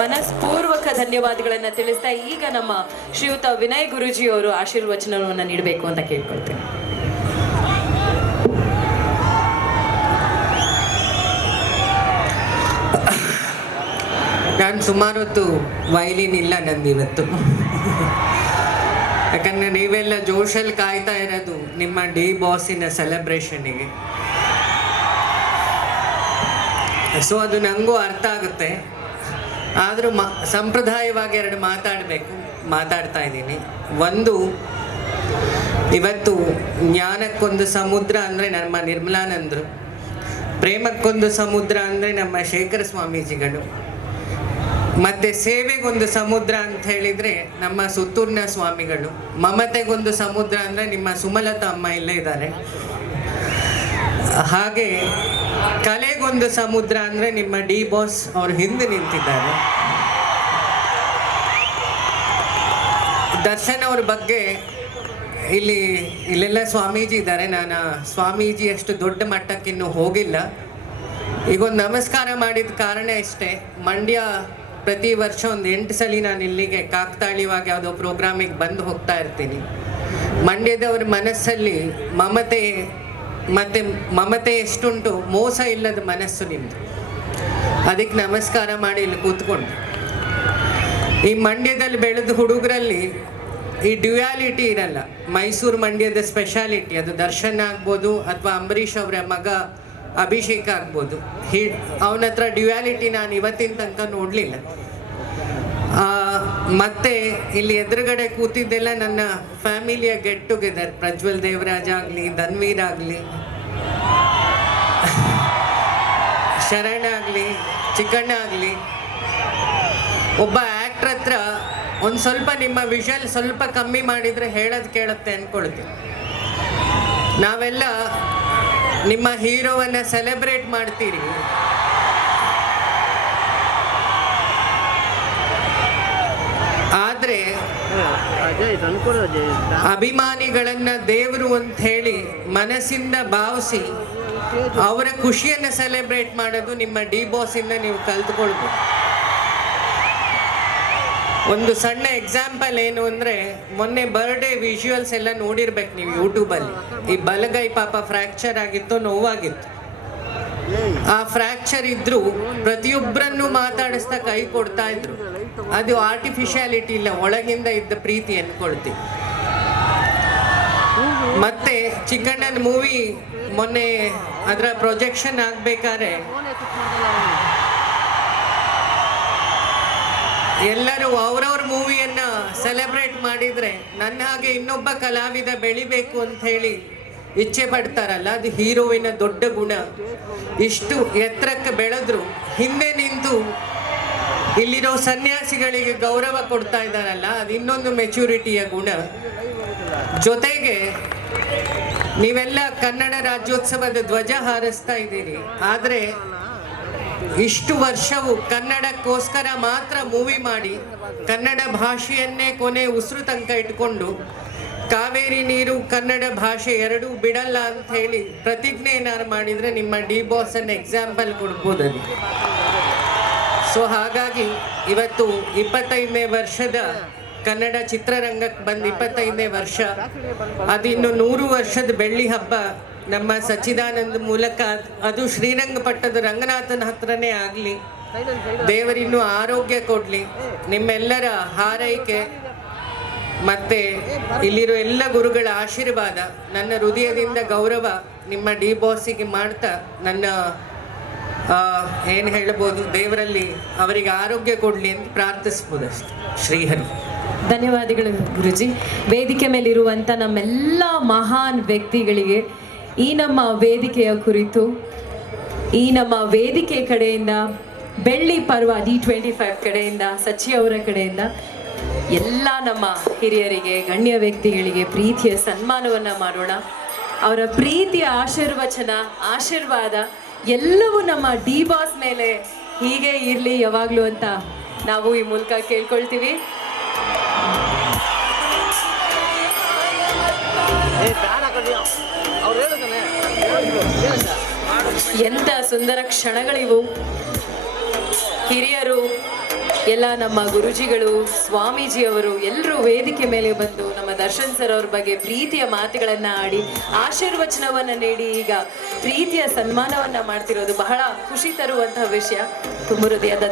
ಮನಸ್ಪೂರ್ವಕ ಧನ್ಯವಾದಗಳನ್ನು ತಿಳಿಸ್ತಾ ಈಗ ನಮ್ಮ ಶ್ರೀಯುತ ವಿನಯ್ ಗುರುಜಿ ಅವರು ಆಶೀರ್ವಚನವನ್ನು ನೀಡಬೇಕು ಅಂತ ಕೇಳ್ಕೊಳ್ತೇನೆ ನಾನು ಸುಮಾರು ಹೊತ್ತು ವೈಲಿನ್ ಇಲ್ಲ ಇವತ್ತು ಯಾಕಂದ್ರೆ ನೀವೆಲ್ಲ ಜೋಶಲ್ಲಿ ಕಾಯ್ತಾ ಇರೋದು ನಿಮ್ಮ ಡಿ ಬಾಸಿನ ಸೆಲೆಬ್ರೇಷನ್ಗೆ ಸೊ ಅದು ನನಗೂ ಅರ್ಥ ಆಗುತ್ತೆ ಆದರೂ ಮ ಸಂಪ್ರದಾಯವಾಗಿ ಎರಡು ಮಾತಾಡಬೇಕು ಮಾತಾಡ್ತಾ ಇದ್ದೀನಿ ಒಂದು ಇವತ್ತು ಜ್ಞಾನಕ್ಕೊಂದು ಸಮುದ್ರ ಅಂದರೆ ನಮ್ಮ ನಿರ್ಮಲಾನಂದರು ಪ್ರೇಮಕ್ಕೊಂದು ಸಮುದ್ರ ಅಂದರೆ ನಮ್ಮ ಶೇಖರ ಸ್ವಾಮೀಜಿಗಳು ಮತ್ತು ಸೇವೆಗೊಂದು ಸಮುದ್ರ ಅಂತ ಹೇಳಿದರೆ ನಮ್ಮ ಸುತ್ತೂರಿನ ಸ್ವಾಮಿಗಳು ಮಮತೆಗೊಂದು ಸಮುದ್ರ ಅಂದರೆ ನಿಮ್ಮ ಸುಮಲತಾ ಅಮ್ಮ ಇಲ್ಲೇ ಇದ್ದಾರೆ ಹಾಗೆ ಕಲೆಗೊಂದು ಸಮುದ್ರ ಅಂದರೆ ನಿಮ್ಮ ಡಿ ಬಾಸ್ ಅವರು ಹಿಂದೆ ನಿಂತಿದ್ದಾರೆ ದರ್ಶನ್ ಅವ್ರ ಬಗ್ಗೆ ಇಲ್ಲಿ ಇಲ್ಲೆಲ್ಲ ಸ್ವಾಮೀಜಿ ಇದ್ದಾರೆ ನಾನು ಸ್ವಾಮೀಜಿ ಅಷ್ಟು ದೊಡ್ಡ ಮಟ್ಟಕ್ಕಿನ್ನೂ ಹೋಗಿಲ್ಲ ಈಗ ಒಂದು ನಮಸ್ಕಾರ ಮಾಡಿದ ಕಾರಣ ಇಷ್ಟೇ ಮಂಡ್ಯ ಪ್ರತಿ ವರ್ಷ ಒಂದು ಎಂಟು ಸಲ ನಾನು ಇಲ್ಲಿಗೆ ಕಾಕ್ತಾಳಿವಾಗಿ ಯಾವುದೋ ಪ್ರೋಗ್ರಾಮಿಗೆ ಬಂದು ಹೋಗ್ತಾ ಇರ್ತೀನಿ ಮಂಡ್ಯದವ್ರ ಮನಸ್ಸಲ್ಲಿ ಮಮತೆ ಮತ್ತೆ ಮಮತೆ ಎಷ್ಟುಂಟು ಮೋಸ ಇಲ್ಲದ ಮನಸ್ಸು ನಿಮ್ಮದು ಅದಕ್ಕೆ ನಮಸ್ಕಾರ ಮಾಡಿ ಇಲ್ಲಿ ಕೂತ್ಕೊಂಡು ಈ ಮಂಡ್ಯದಲ್ಲಿ ಬೆಳೆದ ಹುಡುಗರಲ್ಲಿ ಈ ಡ್ಯುಯಾಲಿಟಿ ಇರಲ್ಲ ಮೈಸೂರು ಮಂಡ್ಯದ ಸ್ಪೆಷಾಲಿಟಿ ಅದು ದರ್ಶನ್ ಆಗ್ಬೋದು ಅಥವಾ ಅಂಬರೀಷ್ ಅವರ ಮಗ ಅಭಿಷೇಕ್ ಆಗ್ಬೋದು ಹೀ ಅವನ ಹತ್ರ ಡ್ಯುಯಾಲಿಟಿ ನಾನು ಇವತ್ತಿನ ತನಕ ನೋಡಲಿಲ್ಲ ಮತ್ತೆ ಇಲ್ಲಿ ಎದುರುಗಡೆ ಕೂತಿದ್ದೆಲ್ಲ ನನ್ನ ಫ್ಯಾಮಿಲಿಯ ಗೆಟ್ ಟುಗೆದರ್ ಪ್ರಜ್ವಲ್ ದೇವರಾಜ್ ಆಗಲಿ ಧನ್ವೀರ್ ಆಗಲಿ ಶರಣ್ ಆಗಲಿ ಚಿಕ್ಕಣ್ಣ ಆಗಲಿ ಒಬ್ಬ ಆ್ಯಕ್ಟ್ರ ಹತ್ರ ಒಂದು ಸ್ವಲ್ಪ ನಿಮ್ಮ ವಿಷಲ್ ಸ್ವಲ್ಪ ಕಮ್ಮಿ ಮಾಡಿದರೆ ಹೇಳೋದು ಕೇಳುತ್ತೆ ಅಂದ್ಕೊಳ್ತೀವಿ ನಾವೆಲ್ಲ ನಿಮ್ಮ ಹೀರೋವನ್ನು ಸೆಲೆಬ್ರೇಟ್ ಮಾಡ್ತೀರಿ ಅಭಿಮಾನಿಗಳನ್ನ ದೇವರು ಅಂತ ಹೇಳಿ ಮನಸ್ಸಿಂದ ಭಾವಿಸಿ ಅವರ ಖುಷಿಯನ್ನು ಸೆಲೆಬ್ರೇಟ್ ಮಾಡೋದು ನಿಮ್ಮ ಡಿ ಬಾಸ್ ಇಂದ ನೀವು ಕಲ್ತ್ಕೊಳ್ಬೇಕು ಒಂದು ಸಣ್ಣ ಎಕ್ಸಾಂಪಲ್ ಏನು ಅಂದರೆ ಮೊನ್ನೆ ಬರ್ಡೇ ವಿಜುವಲ್ಸ್ ಎಲ್ಲ ನೋಡಿರ್ಬೇಕು ನೀವು ಯೂಟ್ಯೂಬಲ್ಲಿ ಈ ಬಲಗೈ ಪಾಪ ಫ್ರ್ಯಾಕ್ಚರ್ ಆಗಿತ್ತು ನೋವಾಗಿತ್ತು ಆ ಫ್ರ್ಯಾಕ್ಚರ್ ಇದ್ರು ಪ್ರತಿಯೊಬ್ಬರನ್ನು ಮಾತಾಡಿಸ್ತಾ ಕೈ ಕೊಡ್ತಾ ಇದ್ರು ಅದು ಆರ್ಟಿಫಿಷಿಯಾಲಿಟಿ ಇಲ್ಲ ಒಳಗಿಂದ ಇದ್ದ ಪ್ರೀತಿ ಅಂದ್ಕೊಳ್ತೀವಿ ಮತ್ತೆ ಚಿಕ್ಕಣ್ಣನ ಮೂವಿ ಮೊನ್ನೆ ಅದರ ಪ್ರೊಜೆಕ್ಷನ್ ಆಗ್ಬೇಕಾದ್ರೆ ಎಲ್ಲರೂ ಅವ್ರವ್ರ ಮೂವಿಯನ್ನು ಸೆಲೆಬ್ರೇಟ್ ಮಾಡಿದ್ರೆ ನನ್ನ ಹಾಗೆ ಇನ್ನೊಬ್ಬ ಕಲಾವಿದ ಬೆಳಿಬೇಕು ಅಂತ ಹೇಳಿ ಇಚ್ಛೆ ಪಡ್ತಾರಲ್ಲ ಅದು ಹೀರೋವಿನ ದೊಡ್ಡ ಗುಣ ಇಷ್ಟು ಎತ್ತರಕ್ಕೆ ಬೆಳೆದ್ರು ಹಿಂದೆ ನಿಂತು ಇಲ್ಲಿರೋ ಸನ್ಯಾಸಿಗಳಿಗೆ ಗೌರವ ಕೊಡ್ತಾ ಇದ್ದಾರಲ್ಲ ಅದು ಇನ್ನೊಂದು ಮೆಚುರಿಟಿಯ ಗುಣ ಜೊತೆಗೆ ನೀವೆಲ್ಲ ಕನ್ನಡ ರಾಜ್ಯೋತ್ಸವದ ಧ್ವಜ ಹಾರಿಸ್ತಾ ಇದ್ದೀರಿ ಆದರೆ ಇಷ್ಟು ವರ್ಷವು ಕನ್ನಡಕ್ಕೋಸ್ಕರ ಮಾತ್ರ ಮೂವಿ ಮಾಡಿ ಕನ್ನಡ ಭಾಷೆಯನ್ನೇ ಕೊನೆ ಉಸಿರು ತನಕ ಇಟ್ಕೊಂಡು ಕಾವೇರಿ ನೀರು ಕನ್ನಡ ಭಾಷೆ ಎರಡೂ ಬಿಡಲ್ಲ ಅಂತ ಹೇಳಿ ಪ್ರತಿಜ್ಞೆ ಏನಾರು ಮಾಡಿದರೆ ನಿಮ್ಮ ಡಿ ಬಾಸ್ ಅನ್ನ ಎಕ್ಸಾಂಪಲ್ ಕೊಡ್ಬೋದು ಸೊ ಹಾಗಾಗಿ ಇವತ್ತು ಇಪ್ಪತ್ತೈದನೇ ವರ್ಷದ ಕನ್ನಡ ಚಿತ್ರರಂಗಕ್ಕೆ ಬಂದು ಇಪ್ಪತ್ತೈದನೇ ವರ್ಷ ಅದಿನ್ನು ನೂರು ವರ್ಷದ ಬೆಳ್ಳಿ ಹಬ್ಬ ನಮ್ಮ ಸಚ್ಚಿದಾನಂದ ಮೂಲಕ ಅದು ಶ್ರೀರಂಗಪಟ್ಟದ ರಂಗನಾಥನ ಹತ್ರನೇ ಆಗಲಿ ದೇವರಿನ್ನೂ ಆರೋಗ್ಯ ಕೊಡಲಿ ನಿಮ್ಮೆಲ್ಲರ ಹಾರೈಕೆ ಮತ್ತೆ ಇಲ್ಲಿರೋ ಎಲ್ಲ ಗುರುಗಳ ಆಶೀರ್ವಾದ ನನ್ನ ಹೃದಯದಿಂದ ಗೌರವ ನಿಮ್ಮ ಡಿ ಬಾಸಿಗೆ ಮಾಡ್ತಾ ನನ್ನ ಏನು ಹೇಳಬಹುದು ದೇವರಲ್ಲಿ ಅವರಿಗೆ ಆರೋಗ್ಯ ಕೊಡಲಿ ಅಂತ ಪ್ರಾರ್ಥಿಸ್ಬೋದಷ್ಟೆ ಶ್ರೀಹರಿ ಧನ್ಯವಾದಗಳು ಗುರುಜಿ ವೇದಿಕೆ ಮೇಲಿರುವಂಥ ನಮ್ಮೆಲ್ಲ ಮಹಾನ್ ವ್ಯಕ್ತಿಗಳಿಗೆ ಈ ನಮ್ಮ ವೇದಿಕೆಯ ಕುರಿತು ಈ ನಮ್ಮ ವೇದಿಕೆ ಕಡೆಯಿಂದ ಬೆಳ್ಳಿ ಪರ್ವ ಡಿ ಟ್ವೆಂಟಿ ಫೈವ್ ಕಡೆಯಿಂದ ಸಚಿ ಅವರ ಕಡೆಯಿಂದ ಎಲ್ಲ ನಮ್ಮ ಹಿರಿಯರಿಗೆ ಗಣ್ಯ ವ್ಯಕ್ತಿಗಳಿಗೆ ಪ್ರೀತಿಯ ಸನ್ಮಾನವನ್ನು ಮಾಡೋಣ ಅವರ ಪ್ರೀತಿಯ ಆಶೀರ್ವಚನ ಆಶೀರ್ವಾದ ಎಲ್ಲವೂ ನಮ್ಮ ಡಿ ಬಾಸ್ ಮೇಲೆ ಹೀಗೆ ಇರಲಿ ಯಾವಾಗಲೂ ಅಂತ ನಾವು ಈ ಮೂಲಕ ಕೇಳ್ಕೊಳ್ತೀವಿ ಎಂಥ ಸುಂದರ ಕ್ಷಣಗಳಿವು ಹಿರಿಯರು ಎಲ್ಲ ನಮ್ಮ ಗುರುಜಿಗಳು ಸ್ವಾಮೀಜಿಯವರು ಎಲ್ಲರೂ ವೇದಿಕೆ ಮೇಲೆ ಬಂದು ನಮ್ಮ ದರ್ಶನ್ ಸರ್ ಅವ್ರ ಬಗ್ಗೆ ಪ್ರೀತಿಯ ಮಾತುಗಳನ್ನ ಆಡಿ ಆಶೀರ್ವಚನವನ್ನ ನೀಡಿ ಈಗ ಪ್ರೀತಿಯ ಸನ್ಮಾನವನ್ನ ಮಾಡ್ತಿರೋದು ಬಹಳ ಖುಷಿ ತರುವಂತಹ ವಿಷಯ ತುಂಬ ಹೃದಯದ